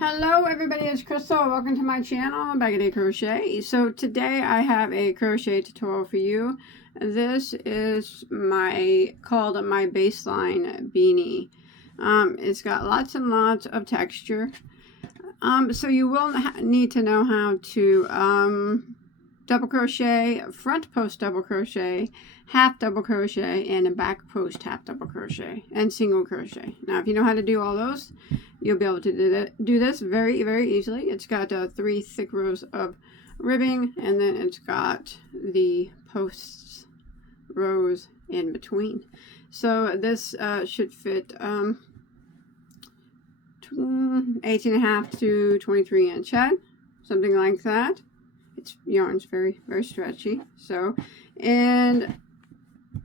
Hello everybody, it's Crystal. Welcome to my channel, Bagoday Crochet. So today I have a crochet tutorial for you. This is called my baseline beanie. It's got lots and lots of texture. So you will need to know how to double crochet, front post double crochet, half double crochet, and a back post half double crochet, and single crochet. Now if you know how to do all those, you'll be able to do this very, very easily. It's got 3 thick rows of ribbing, and then it's got the posts rows in between. So this should fit 18.5 to 23 inch head, something like that. Its yarn's very, very stretchy. So, and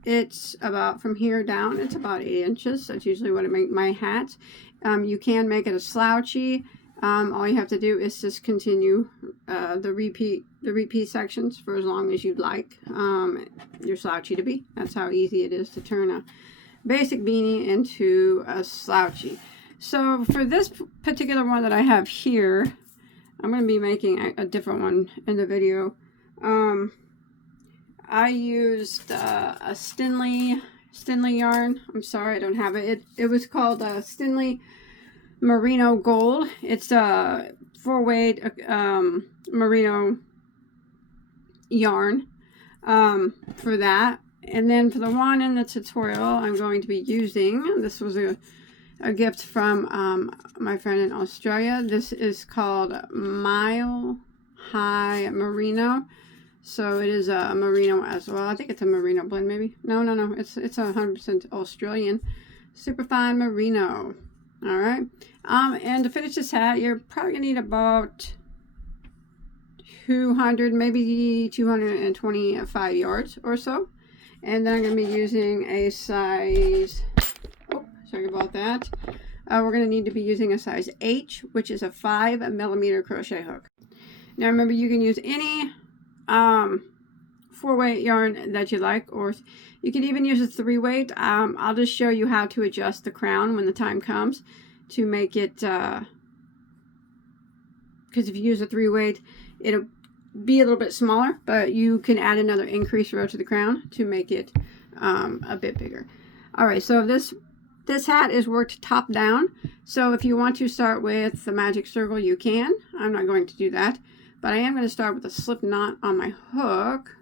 it's about from here down, it's about 8 inches. That's usually what I make my hats. You can make it a slouchy. All you have to do is just continue the repeat sections for as long as you'd like your slouchy to be. That's how easy it is to turn a basic beanie into a slouchy. So for this particular one that I have here, I'm going to be making a different one in the video. I used a Stinley yarn. I'm sorry, I don't have it. It was called Stinley Merino Gold. It's a 4-weight merino yarn for that. And then for the one in the tutorial, I'm going to be using, this was a gift from my friend in Australia. This is called Mile High Merino. So it is a merino as well. I think it's a merino blend, maybe. No. It's 100% Australian superfine merino. All right. And to finish this hat, you're probably gonna need about 200, maybe 225 yards or so. And then I'm gonna be using a size. Oh, sorry about that. We're gonna need to be using a size H, which is a 5mm crochet hook. Now remember, you can use any 4-weight yarn that you like, or you can even use a 3-weight. I'll just show you how to adjust the crown when the time comes to make it, because if you use a 3-weight, it'll be a little bit smaller, but you can add another increased row to the crown to make it a bit bigger. All right, so this hat is worked top down. So if you want to start with the magic circle, you can. I'm not going to do that. But I am going to start with a slip knot on my hook.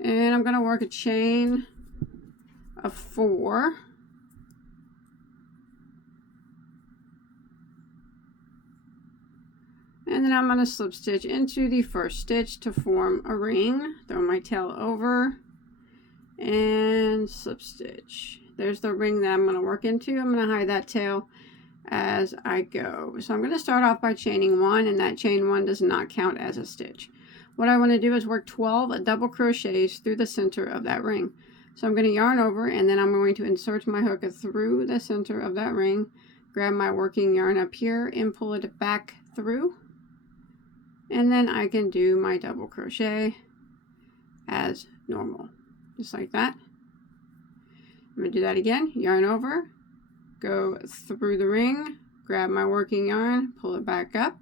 And I'm going to work a chain of 4. And then I'm going to slip stitch into the first stitch to form a ring. Throw my tail over and slip stitch. There's the ring that I'm going to work into. I'm going to hide that tail as I go. So I'm going to start off by chaining 1, and that chain 1 does not count as a stitch. What I want to do is work 12 double crochets through the center of that ring. So I'm going to yarn over, and then I'm going to insert my hook through the center of that ring, grab my working yarn up here and pull it back through, and then I can do my double crochet as normal, just like that. I'm going to do that again. Yarn over, go through the ring, grab my working yarn, pull it back up,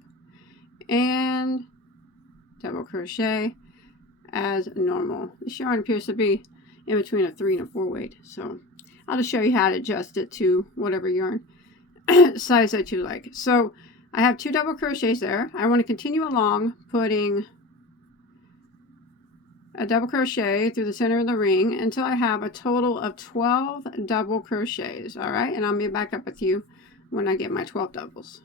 and double crochet as normal. This yarn appears to be in between a 3 and a 4-weight, so I'll just show you how to adjust it to whatever yarn size that you like. So I have 2 double crochets there. I want to continue along, putting a double crochet through the center of the ring until I have a total of 12 double crochets. All right, and I'll be back up with you when I get my 12 doubles.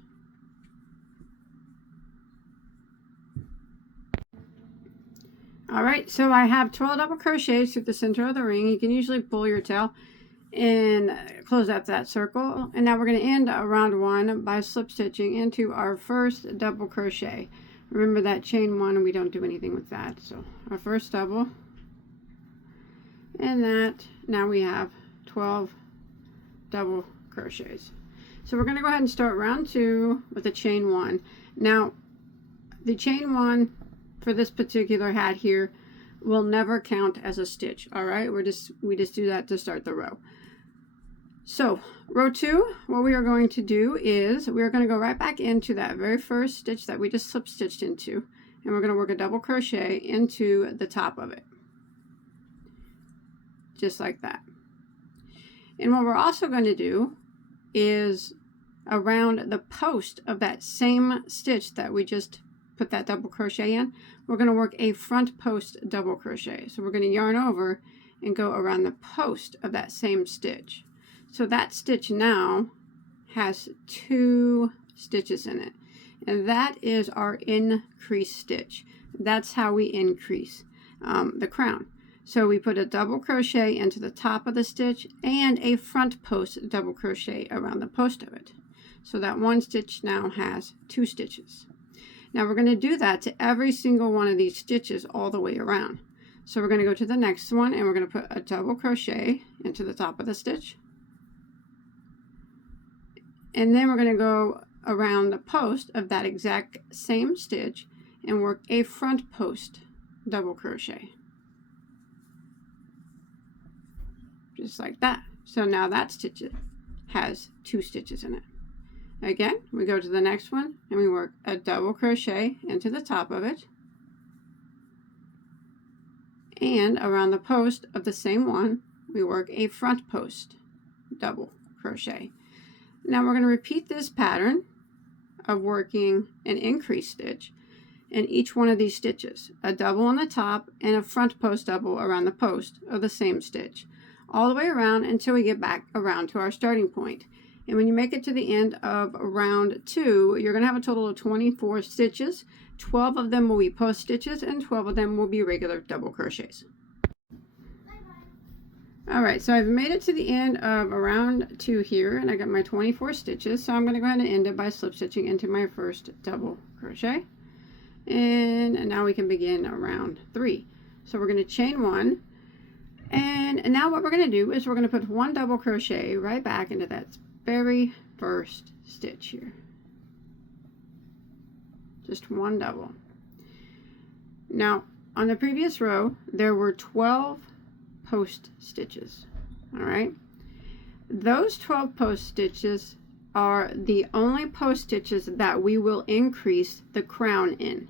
All right, so I have 12 double crochets through the center of the ring. You can usually pull your tail and close up that circle. And now we're going to end round 1 by slip stitching into our first double crochet. Remember that chain 1, we don't do anything with that. So our first double, and that, now we have 12 double crochets. So we're going to go ahead and start round 2 with a chain 1. Now the chain 1 for this particular hat here will never count as a stitch. All right, we just do that to start the row. So row 2, what we are going to do is we're going to go right back into that very first stitch that we just slip stitched into, and we're going to work a double crochet into the top of it, just like that. And what we're also going to do is around the post of that same stitch that we just put that double crochet in, we're going to work a front post double crochet. So we're going to yarn over and go around the post of that same stitch. So that stitch now has 2 stitches in it, and that is our increase stitch. That's how we increase the crown. So we put a double crochet into the top of the stitch and a front post double crochet around the post of it. So that one stitch now has 2 stitches. Now we're going to do that to every single one of these stitches all the way around. So we're going to go to the next one, and we're going to put a double crochet into the top of the stitch. And then we're going to go around the post of that exact same stitch and work a front post double crochet. Just like that. So now that stitch has 2 stitches in it. Again, we go to the next one and we work a double crochet into the top of it. And around the post of the same one, we work a front post double crochet. Now we're going to repeat this pattern of working an increase stitch in each one of these stitches, a double on the top and a front post double around the post of the same stitch, all the way around until we get back around to our starting point. And when you make it to the end of round 2, you're going to have a total of 24 stitches. 12 of them will be post stitches and 12 of them will be regular double crochets. Alright, so I've made it to the end of round 2 here, and I got my 24 stitches, so I'm going to go ahead and end it by slip stitching into my first double crochet. And now we can begin round 3. So we're going to chain 1, and now what we're going to do is we're going to put 1 double crochet right back into that very first stitch here. Just 1 double. Now, on the previous row, there were 12 post stitches. All right, those 12 post stitches are the only post stitches that we will increase the crown in.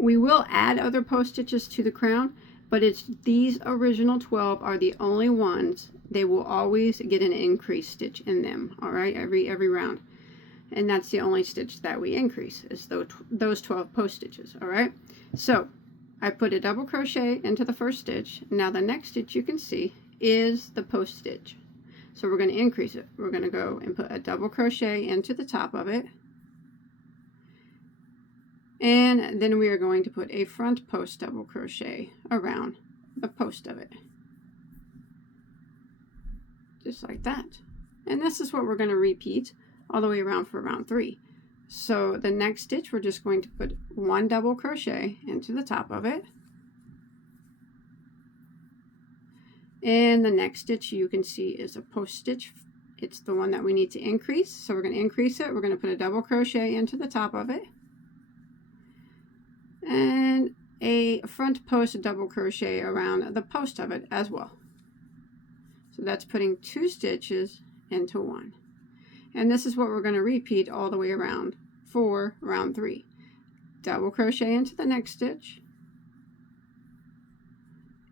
We will add other post stitches to the crown, but it's these original 12 are the only ones. They will always get an increase stitch in them. All right, every round, and that's the only stitch that we increase is those 12 post stitches. All right, so I put a double crochet into the first stitch. Now the next stitch you can see is the post stitch. So we're going to increase it. We're going to go and put a double crochet into the top of it. And then we are going to put a front post double crochet around the post of it. Just like that. And this is what we're going to repeat all the way around for round 3. So the next stitch, we're just going to put 1 double crochet into the top of it. And the next stitch you can see is a post stitch. It's the one that we need to increase. So we're going to increase it. We're going to put a double crochet into the top of it. And a front post double crochet around the post of it as well. So that's putting 2 stitches into 1. And this is what we're going to repeat all the way around for round 3. Double crochet into the next stitch,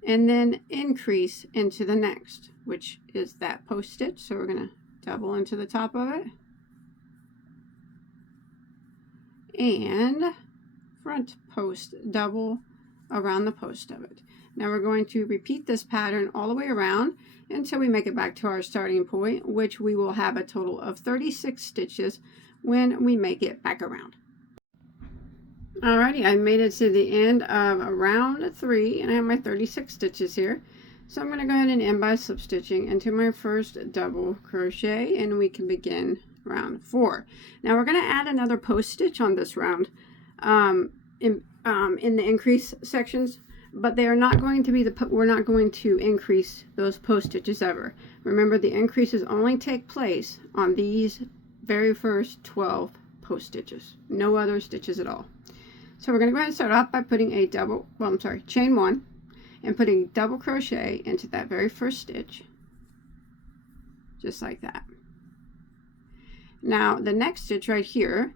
and then increase into the next, which is that post stitch. So we're going to double into the top of it, and front post double around the post of it. Now we're going to repeat this pattern all the way around until we make it back to our starting point, which we will have a total of 36 stitches when we make it back around. Alrighty, I made it to the end of round 3, and I have my 36 stitches here. So I'm going to go ahead and end by slip stitching into my first double crochet, and we can begin round 4. Now we're going to add another post stitch on this round in the increase sections. But they are not going to be we're not going to increase those post stitches ever. Remember, the increases only take place on these very first 12 post stitches. No other stitches at all. So we're going to go ahead and start off by putting a chain 1 and putting double crochet into that very first stitch. just like that. Now the next stitch right here,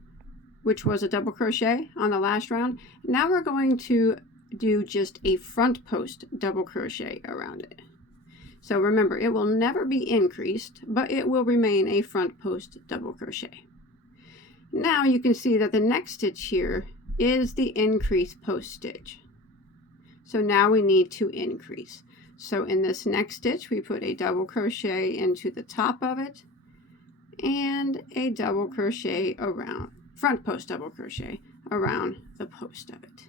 which was a double crochet on the last round, now we're going to do just a front post double crochet around it. So remember, it will never be increased, but it will remain a front post double crochet. Now you can see that the next stitch here is the increase post stitch. So now we need to increase. So in this next stitch, we put a double crochet into the top of it and a double crochet around, front post double crochet around the post of it.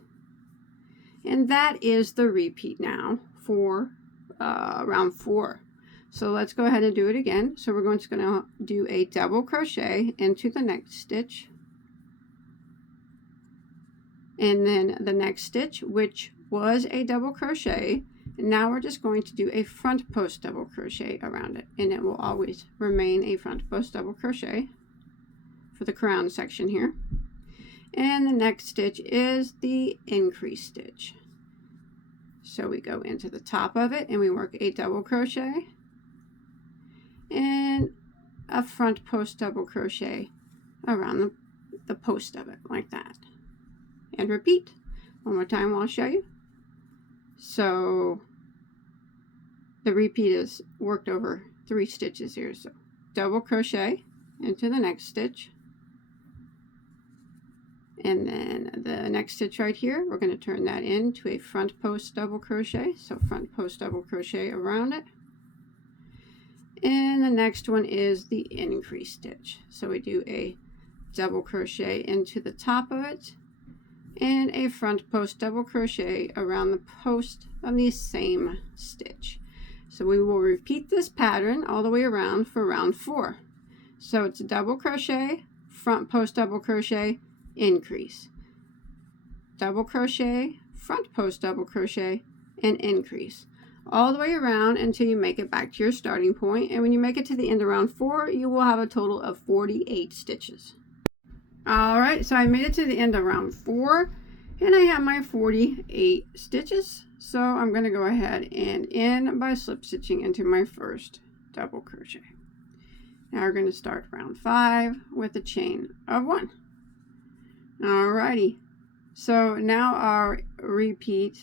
And that is the repeat now for round 4. So let's go ahead and do it again. So we're going to do a double crochet into the next stitch. And then the next stitch, which was a double crochet, now we're just going to do a front post double crochet around it, and it will always remain a front post double crochet for the crown section here. And the next stitch is the increase stitch. So we go into the top of it and we work a double crochet and a front post double crochet around the post of it, like that. And repeat. One more time I'll show you. So the repeat is worked over 3 stitches here. So double crochet into the next stitch. And then the next stitch right here, we're going to turn that into a front post double crochet. So front post double crochet around it. And the next one is the increase stitch. So we do a double crochet into the top of it and a front post double crochet around the post of the same stitch. So we will repeat this pattern all the way around for round 4. So it's a double crochet, front post double crochet, increase, double crochet, front post double crochet, and increase all the way around until you make it back to your starting point. And when you make it to the end of round 4, you will have a total of 48 stitches. Alright, so I made it to the end of round 4 and I have my 48 stitches. So I'm going to go ahead and end by slip stitching into my first double crochet. Now we're going to start round 5 with a chain of 1. Alrighty, so now our repeat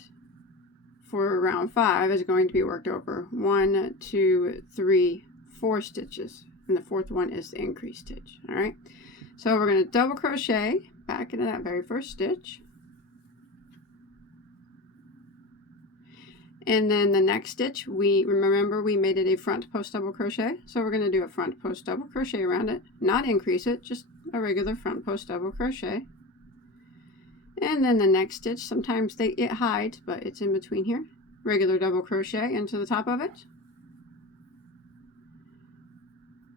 for round 5 is going to be worked over 1, 2, 3, 4 stitches, and the 4th one is the increase stitch. Alright, so we're going to double crochet back into that very first stitch, and then the next stitch, we remember we made it a front post double crochet, so we're going to do a front post double crochet around it, not increase it, just a regular front post double crochet. And then the next stitch, sometimes it hides, but it's in between here. Regular double crochet into the top of it.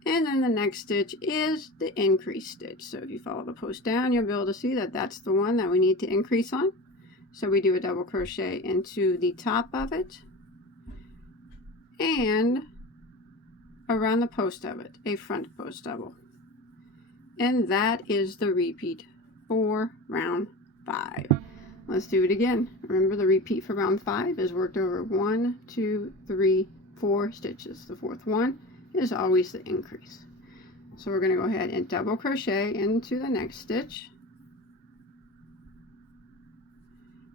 And then the next stitch is the increase stitch. So if you follow the post down, you'll be able to see that that's the one that we need to increase on. So we do a double crochet into the top of it and around the post of it, a front post double. And that is the repeat for round 5. Let's do it again. Remember, the repeat for round 5 is worked over 1, 2, 3, 4 stitches. The 4th one is always the increase. So we're going to go ahead and double crochet into the next stitch,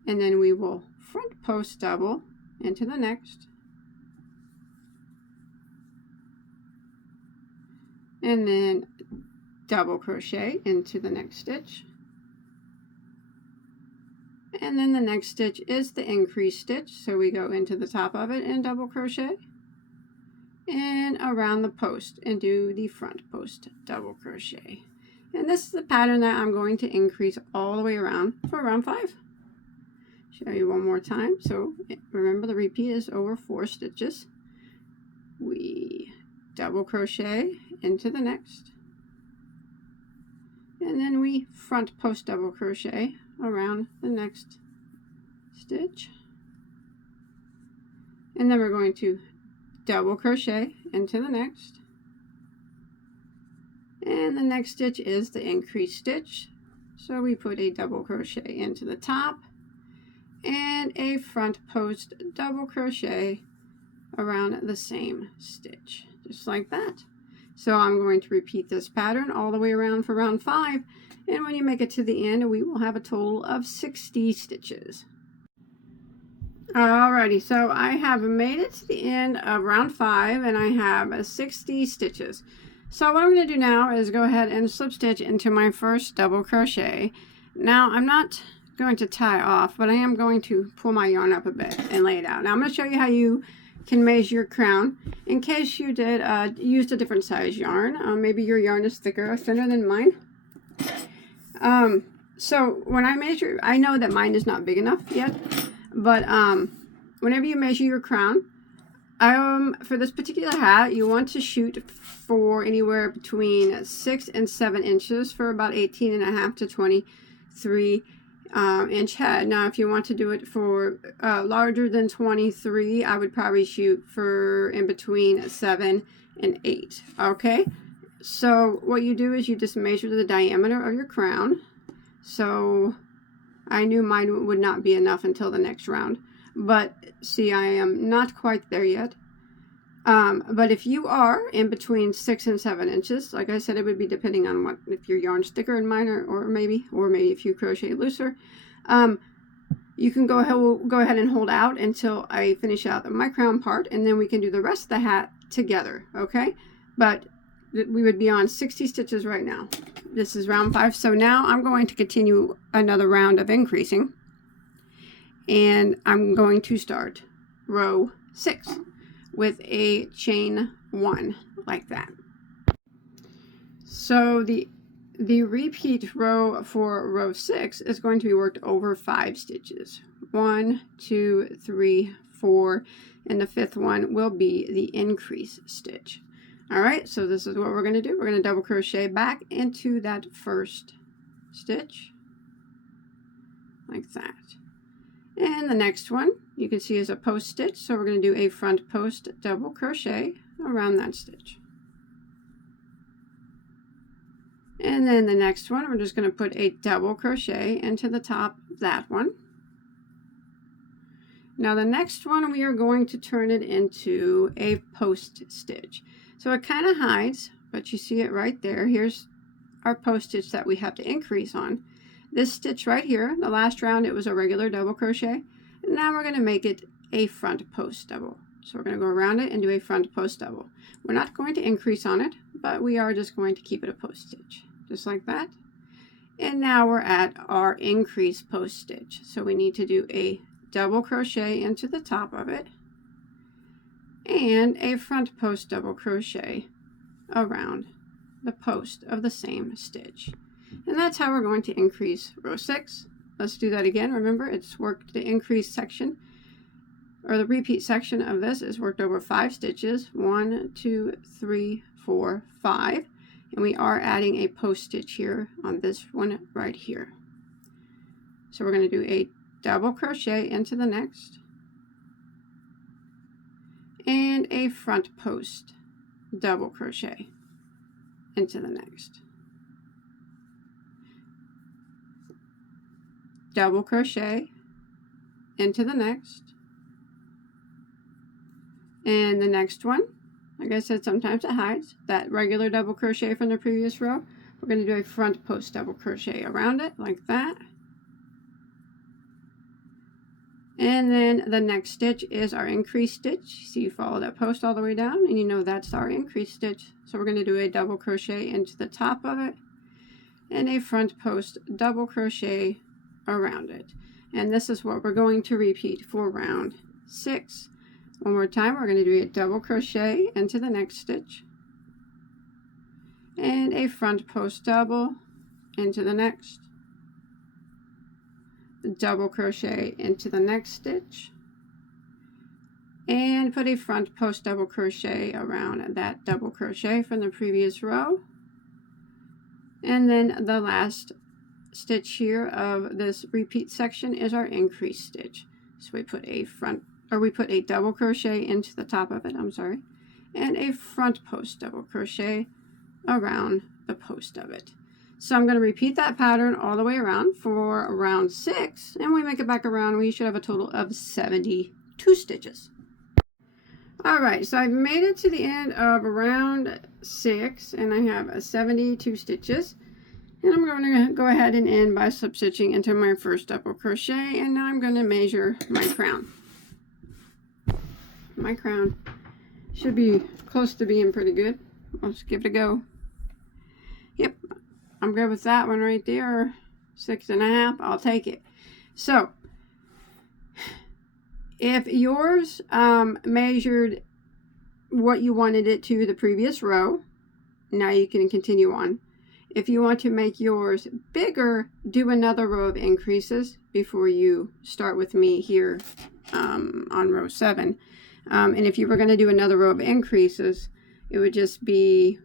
and then we will front post double into the next, and then double crochet into the next stitch. And then the next stitch is the increase stitch, so we go into the top of it and double crochet and around the post and do the front post double crochet. And this is the pattern that I'm going to increase all the way around for round 5. Show you one more time. So remember, the repeat is over 4 stitches. We double crochet into the next, and then we front post double crochet around the next stitch, and then we're going to double crochet into the next, and the next stitch is the increase stitch, so we put a double crochet into the top and a front post double crochet around the same stitch, just like that. So I'm going to repeat this pattern all the way around for round 5. And when you make it to the end, we will have a total of 60 stitches. Alrighty, so I have made it to the end of round 5 and I have 60 stitches. So what I'm going to do now is go ahead and slip stitch into my first double crochet. Now I'm not going to tie off, but I am going to pull my yarn up a bit and lay it out. Now I'm going to show you how you can measure your crown in case you did used a different size yarn. Maybe your yarn is thicker or thinner than mine. So when I measure, I know that mine is not big enough yet, but whenever you measure your crown, for this particular hat, you want to shoot for anywhere between 6 and 7 inches for about 18.5 to 23 inch head. Now, if you want to do it for larger than 23, I would probably shoot for in between 7 and 8. Okay, so what you do is you just measure the diameter of your crown. So I knew mine would not be enough until the next round, but see, I am not quite there yet. But if you are in between 6 and 7 inches, like I said, it would be depending on what, if your yarn's thicker than mine, or maybe if you crochet looser. You can go ahead and hold out until I finish out my crown part, and then we can do the rest of the hat together, okay? But we would be on 60 stitches right now. This is round 5, so now I'm going to continue another round of increasing, and I'm going to start row 6 with a chain 1 like that. So the repeat row for row 6 is going to be worked over 5 stitches. 1, 2, 3, 4, and the 5th one will be the increase stitch. All right, so this is what we're going to do. We're going to double crochet back into that first stitch like that. And the next one you can see is a post stitch, so we're going to do a front post double crochet around that stitch. And then the next one, we're just going to put a double crochet into the top of that one. Now the next one, we are going to turn it into a post stitch. So it kind of hides, but you see it right there. Here's our post stitch that we have to increase on. This stitch right here, the last round it was a regular double crochet. And now we're going to make it a front post double. So we're going to go around it and do a front post double. We're not going to increase on it, but we are just going to keep it a post stitch, just like that. And now we're at our increase post stitch. So we need to do a double crochet into the top of it and a front post double crochet around the post of the same stitch. And that's how we're going to increase row 6. Let's do that again. Remember, it's worked the increase section, or the repeat section of this is worked over 5 stitches. 1, 2, 3, 4, 5. And we are adding a post stitch here on this one right here. So we're going to do a double crochet into the next and a front post double crochet into the next. Double crochet into the next, and the next one, like I said, sometimes it hides that regular double crochet from the previous row. We're going to do a front post double crochet around it like that, and then the next stitch is our increase stitch. So you follow that post all the way down and you know that's our increase stitch. So we're going to do a double crochet into the top of it and a front post double crochet around it. And this is what we're going to repeat for round 6. One more time, we're going to do a double crochet into the next stitch and a front post double into the next, double crochet into the next stitch, and put a front post double crochet around that double crochet from the previous row. And then the last stitch here of this repeat section is our increase stitch. So we put a double crochet into the top of it, and a front post double crochet around the post of it. So I'm going to repeat that pattern all the way around for round 6, and when we make it back around, we should have a total of 72 stitches. All right, so I've made it to the end of round 6, and I have 72 stitches. And I'm going to go ahead and end by slip stitching into my first double crochet, and now I'm going to measure my crown. My crown should be close to being pretty good. Let's give it a go. Yep, I'm good with that one right there. 6.5, I'll take it. So if yours measured what you wanted it to the previous row, now you can continue on. If you want to make yours bigger, do another row of increases before you start with me here on row 7. And if you were going to do another row of increases, it would just be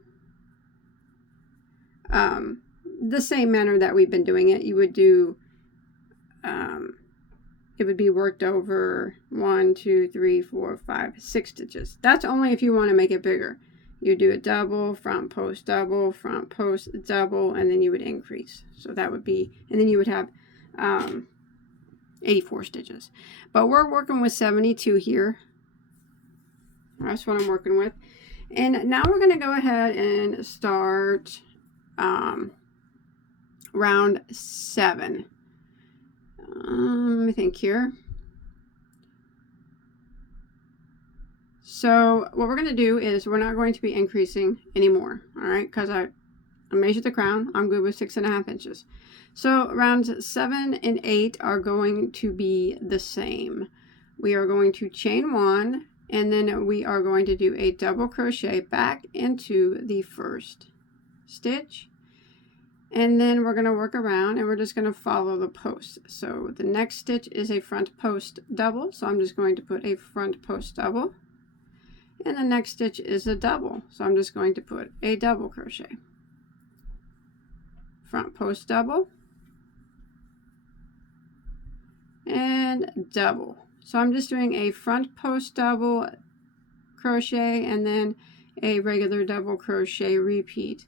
the same manner that we've been doing it. You would do, it would be worked over 1, 2, 3, 4, 5, 6 stitches. That's only if you want to make it bigger. You do a double, front post double, front post double, and then you would increase. So that would be, and then you would have 84 stitches. But we're working with 72 here. That's what I'm working with. And now we're going to go ahead and start round 7. Let me think here. So what we're going to do is we're not going to be increasing anymore, all right? Because I measured the crown. I'm good with 6.5 inches. So rounds 7 and 8 are going to be the same. We are going to chain 1, and then we are going to do a double crochet back into the first stitch. And then we're going to work around, and we're just going to follow the post. So the next stitch is a front post double. So I'm just going to put a front post double. And the next stitch is a double, so I'm just going to put a double crochet, front post double, and double. So I'm just doing a front post double crochet and then a regular double crochet repeat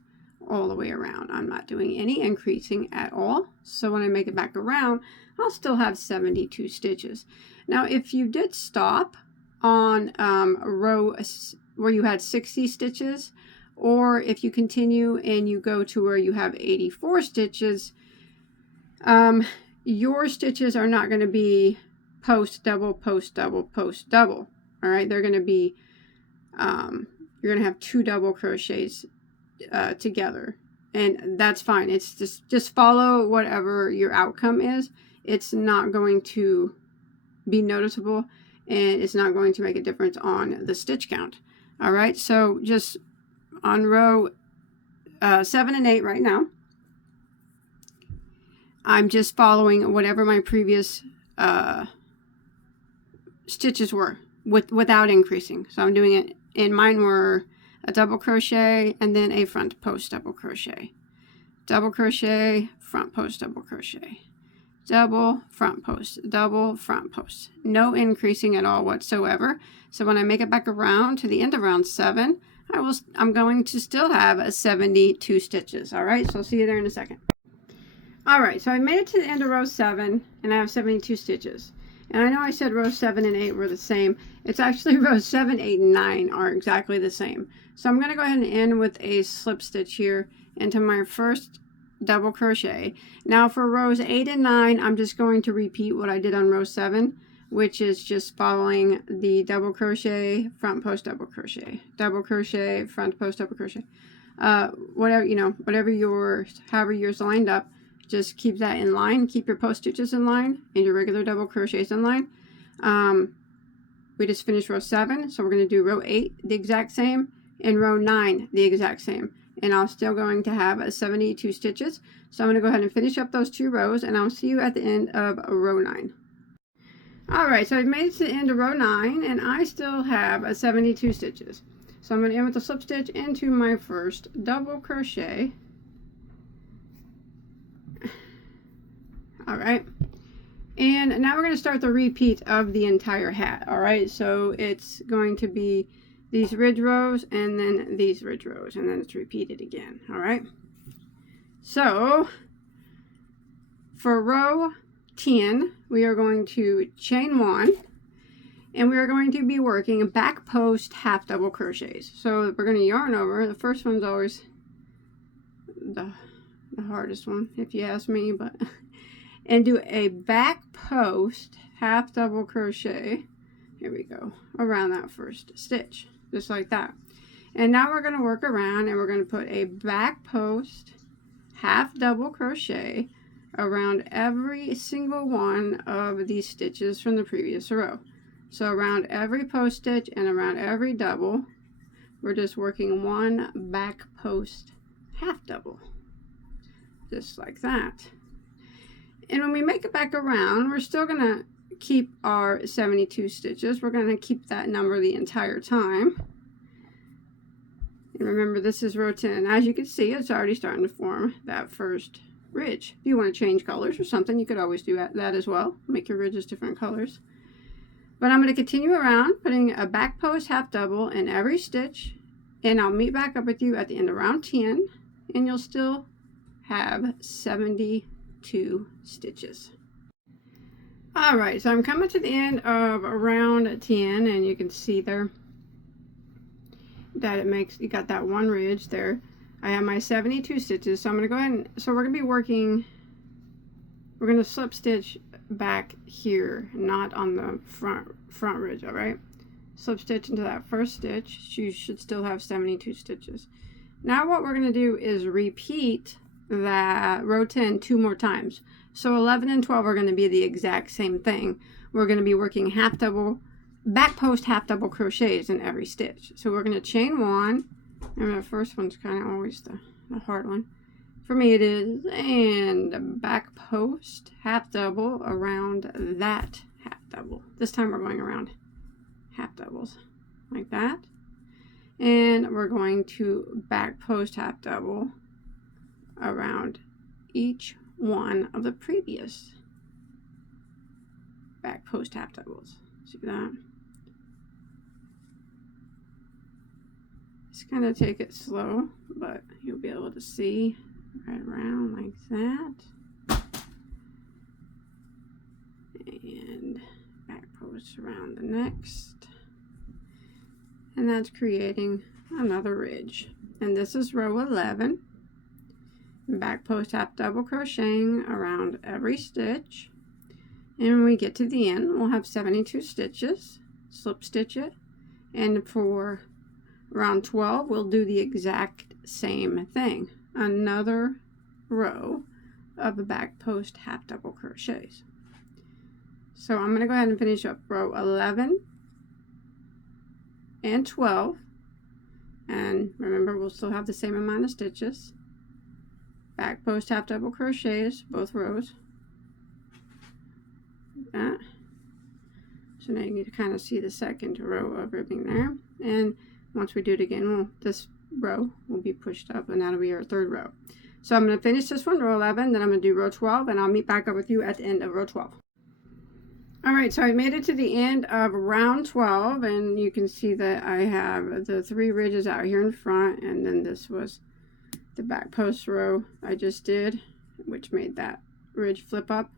all the way around. I'm not doing any increasing at all, so when I make it back around, I'll still have 72 stitches. Now if you did stop on a row where you had 60 stitches, or if you continue and you go to where you have 84 stitches, your stitches are not going to be post double, post double, post double. All right, they're going to be you're going to have 2 double crochets together, and that's fine. It's just follow whatever your outcome is. It's not going to be noticeable, and it's not going to make a difference on the stitch count. All right, so just on row 7 and 8 right now, I'm just following whatever my previous stitches were without increasing. So I'm doing it, and mine were a double crochet and then a front post double crochet, double crochet, front post double crochet, double, front post, double, front post. No increasing at all whatsoever. So when I make it back around to the end of round 7, I'm going to still have 72 stitches. All right, so I'll see you there in a second. All right, so I made it to the end of row 7, and I have 72 stitches. And I know I said row 7 and 8 were the same. It's actually rows 7, 8, and 9 are exactly the same. So I'm going to go ahead and end with a slip stitch here into my first double crochet. Now for rows 8 and 9, I'm just going to repeat what I did on row 7, which is just following the double crochet, front post double crochet, double crochet, front post double crochet. Whatever, you know, whatever however yours lined up, just keep that in line. Keep your post stitches in line and your regular double crochets in line. We just finished row 7, so we're going to do row 8 the exact same and row 9 the exact same. And I'm still going to have 72 stitches. So I'm going to go ahead and finish up those 2 rows, and I'll see you at the end of row 9. Alright, so I've made it to the end of row 9, and I still have 72 stitches. So I'm going to end with a slip stitch into my first double crochet. Alright, and now we're going to start the repeat of the entire hat. Alright, so it's going to be these ridge rows and then these ridge rows, and then it's repeated again. Alright, so for row 10, we are going to chain 1, And we are going to be working back post half double crochets. So we're going to yarn over. The first one's always the hardest one, if you ask me, but and do a back post half double crochet. Here we go, around that first stitch, just like that. And now we're going to work around, and we're going to put a back post half double crochet around every single one of these stitches from the previous row. So around every post stitch and around every double, we're just working one back post half double, just like that. And when we make it back around, we're still going to keep our 72 stitches. We're going to keep that number the entire time. And remember, this is row 10. As you can see, it's already starting to form that first ridge. If you want to change colors or something, you could always do that as well. Make your ridges different colors. But I'm going to continue around, putting a back post half double in every stitch. And I'll meet back up with you at the end of round 10. And you'll still have 72 stitches. Alright, so I'm coming to the end of round 10, and you can see there that you got that one ridge there. I have my 72 stitches, so I'm going to go ahead and, so we're going to be working, we're going to slip stitch back here, not on the front ridge, alright? Slip stitch into that first stitch. You should still have 72 stitches. Now what we're going to do is repeat that row 10 two more times. So 11 and 12 are going to be the exact same thing. We're going to be working half double, back post half double crochets in every stitch. So we're going to chain one. And the first one's kind of always the hard one. For me it is. And back post half double around that half double. This time we're going around half doubles like that. And we're going to back post half double around each one of the previous back post half doubles. See that? Just kind of take it slow, but you'll be able to see right around like that. And back post around the next. And that's creating another ridge. And this is row 11. Back post half double crocheting around every stitch, and when we get to the end we'll have 72 stitches. Slip stitch it, and for round 12 we'll do the exact same thing, another row of the back post half double crochets. So I'm going to go ahead and finish up row 11 and 12, and remember we'll still have the same amount of stitches. Back post half double crochets both rows like that. So now you need to kind of see the second row of ribbing there, and once we do it again, this row will be pushed up, and that'll be our third row. So I'm going to finish this one, row 11, then I'm going to do row 12, and I'll meet back up with you at the end of row 12. Alright, so I made it to the end of round 12, and you can see that I have the 3 ridges out here in front, and then this was the back post row I just did, which made that ridge flip up.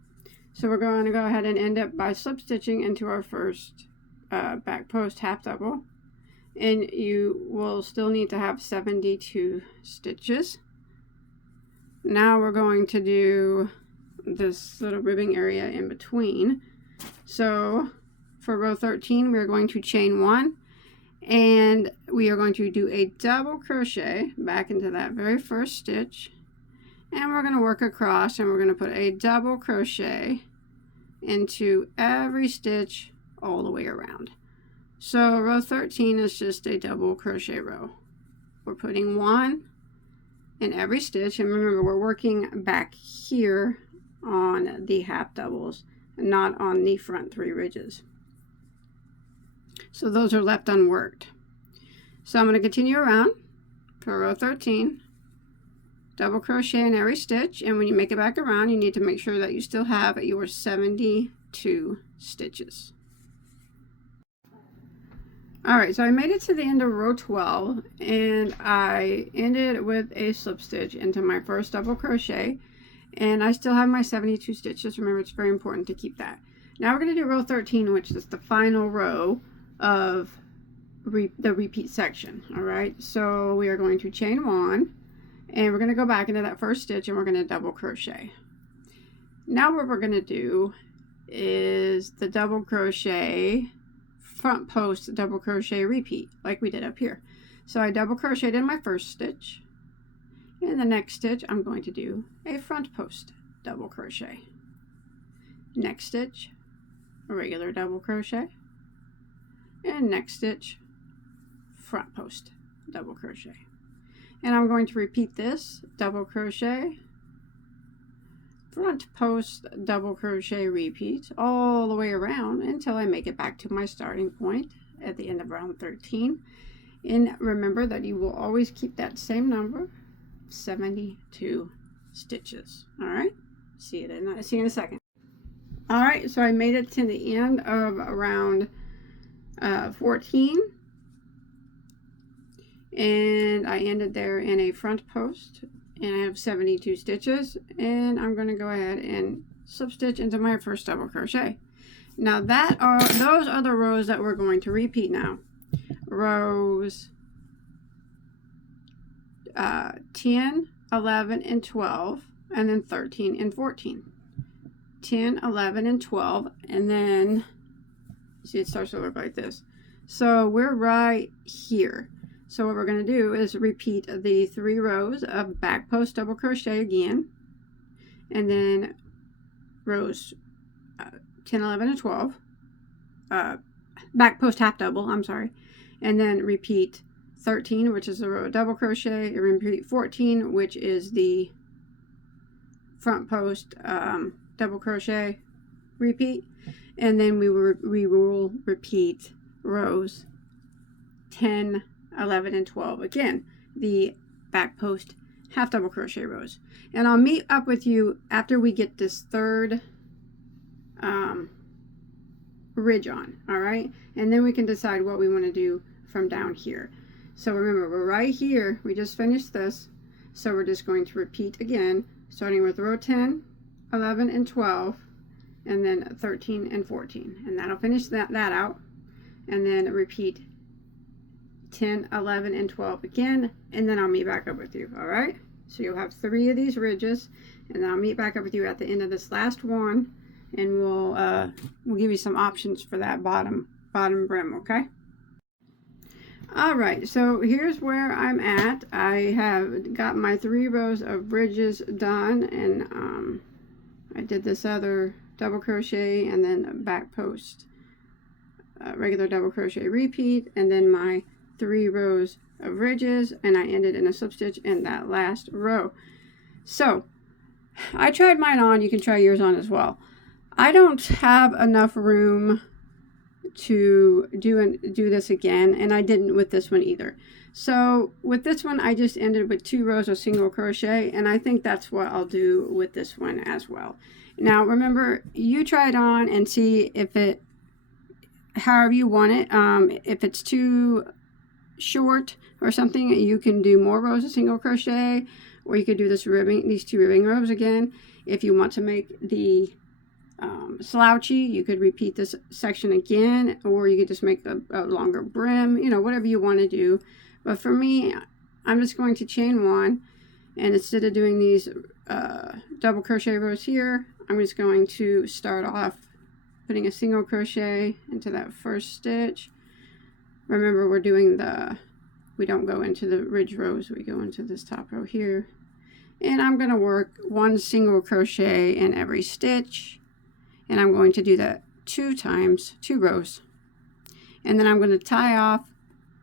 So we're going to go ahead and end up by slip stitching into our first back post half double, and you will still need to have 72 stitches. Now we're going to do this little ribbing area in between. So for row 13 we're going to chain 1, and we are going to do a double crochet back into that very first stitch, and we're going to work across, and we're going to put a double crochet into every stitch all the way around. So row 13 is just a double crochet row. We're putting 1 in every stitch, and remember we're working back here on the half doubles, not on the front 3 ridges. So those are left unworked. So I'm going to continue around for row 13, double crochet in every stitch, and when you make it back around you need to make sure that you still have your 72 stitches. Alright, so I made it to the end of row 12, and I ended with a slip stitch into my first double crochet, and I still have my 72 stitches. Remember, it's very important to keep that. Now we're going to do row 13, which is the final row of the repeat section. All right, so we are going to chain 1, and we're going to go back into that first stitch, and we're going to double crochet. Now what we're going to do is the double crochet front post double crochet repeat like we did up here. So I double crocheted in my first stitch. In the next stitch, I'm going to do a front post double crochet. Next stitch, a regular double crochet, and next stitch, front post double crochet. And I'm going to repeat this double crochet, front post double crochet repeat all the way around until I make it back to my starting point at the end of round 13. And remember that you will always keep that same number, 72 stitches. All right, see you in a second. All right, so I made it to the end of round 14, and I ended there in a front post, and I have 72 stitches, and I'm going to go ahead and slip stitch into my first double crochet. Now those are the rows that we're going to repeat now. Rows 10, 11, and 12, and then 13 and 14. 10, 11, and 12, and then see, it starts to look like this. So we're right here. So what we're going to do is repeat the 3 rows of back post double crochet again, and then rows 10, 11, and 12, back post half double, I'm sorry, and then repeat 13, which is a row of double crochet, and repeat 14, which is the front post double crochet repeat, and then we will repeat rows 10, 11, and 12 again, the back post half double crochet rows. And I'll meet up with you after we get this third ridge on. All right, and then we can decide what we want to do from down here. So remember, we're right here, we just finished this, so we're just going to repeat again, starting with row 10, 11, and 12, and then 13 and 14, and that'll finish that out. And then repeat 10, 11, and 12 again, and then I'll meet back up with you. All right, so you'll have 3 of these ridges, and then I'll meet back up with you at the end of this last one, and we'll give you some options for that bottom brim. Okay. All right, so here's where I'm at. I have got my 3 rows of ridges done, and I did this other double crochet and then back post regular double crochet repeat, and then my 3 rows of ridges, and I ended in a slip stitch in that last row. So I tried mine on. You can try yours on as well. I don't have enough room to do this again, and I didn't with this one either. So with this one, I just ended with 2 rows of single crochet, and I think that's what I'll do with this one as well. Now remember, you try it on and see if it, however you want it. If it's too short or something, you can do more rows of single crochet, or you could do this ribbing, these 2 ribbing rows again. If you want to make the slouchy, you could repeat this section again, or you could just make a longer brim, you know, whatever you want to do. But for me, I'm just going to chain 1, and instead of doing these double crochet rows here, I'm just going to start off putting a single crochet into that first stitch. Remember, we don't go into the ridge rows, we go into this top row here, and I'm going to work 1 single crochet in every stitch, and I'm going to do that 2 times, 2 rows, and then I'm going to tie off,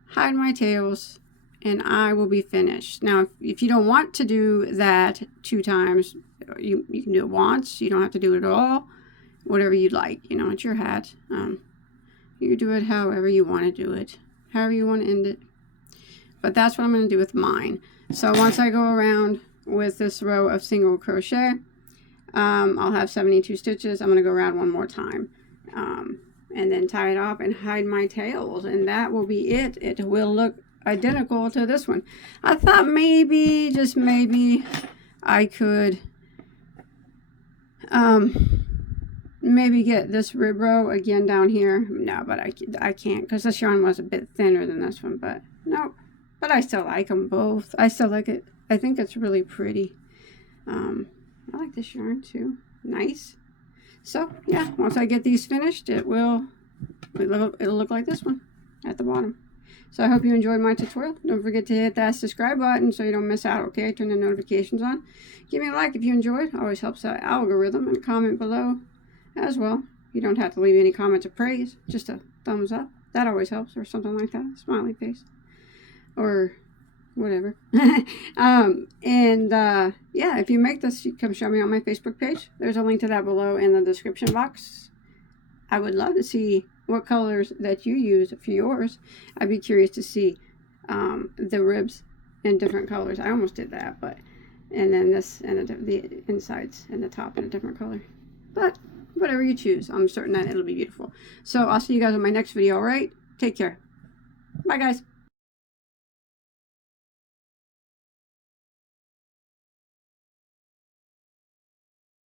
hide my tails, and I will be finished. Now if you don't want to do that 2 times, you can do it once. You don't have to do it at all, whatever you'd like, you know, it's your hat. You do it however you want to do it, however you want to end it. But that's what I'm going to do with mine. So once I go around with this row of single crochet, I'll have 72 stitches. I'm going to go around 1 more time, and then tie it off and hide my tails, and that will be it. It will look identical to this one. I thought maybe, just maybe, I could maybe get this rib row again down here. No, but I can't because this yarn was a bit thinner than this one. But no, but I still like them both. I still like it. I think it's really pretty. I like this yarn too. Nice. So yeah, once I get these finished, it'll look like this one at the bottom. So I hope you enjoyed my tutorial. Don't forget to hit that subscribe button so you don't miss out, okay? Turn the notifications on. Give me a like if you enjoyed. Always helps the algorithm. And comment below as well. You don't have to leave any comments of praise. Just a thumbs up. That always helps, or something like that. Smiley face. Or whatever. Yeah, if you make this, you come show me on my Facebook page. There's a link to that below in the description box. I would love to see what colors that you use for yours. I'd be curious to see the ribs in different colors. I almost did that, but and then this and the insides and the top in a different color. But whatever you choose, I'm certain that it'll be beautiful. So I'll see you guys in my next video. All right, take care. Bye, guys.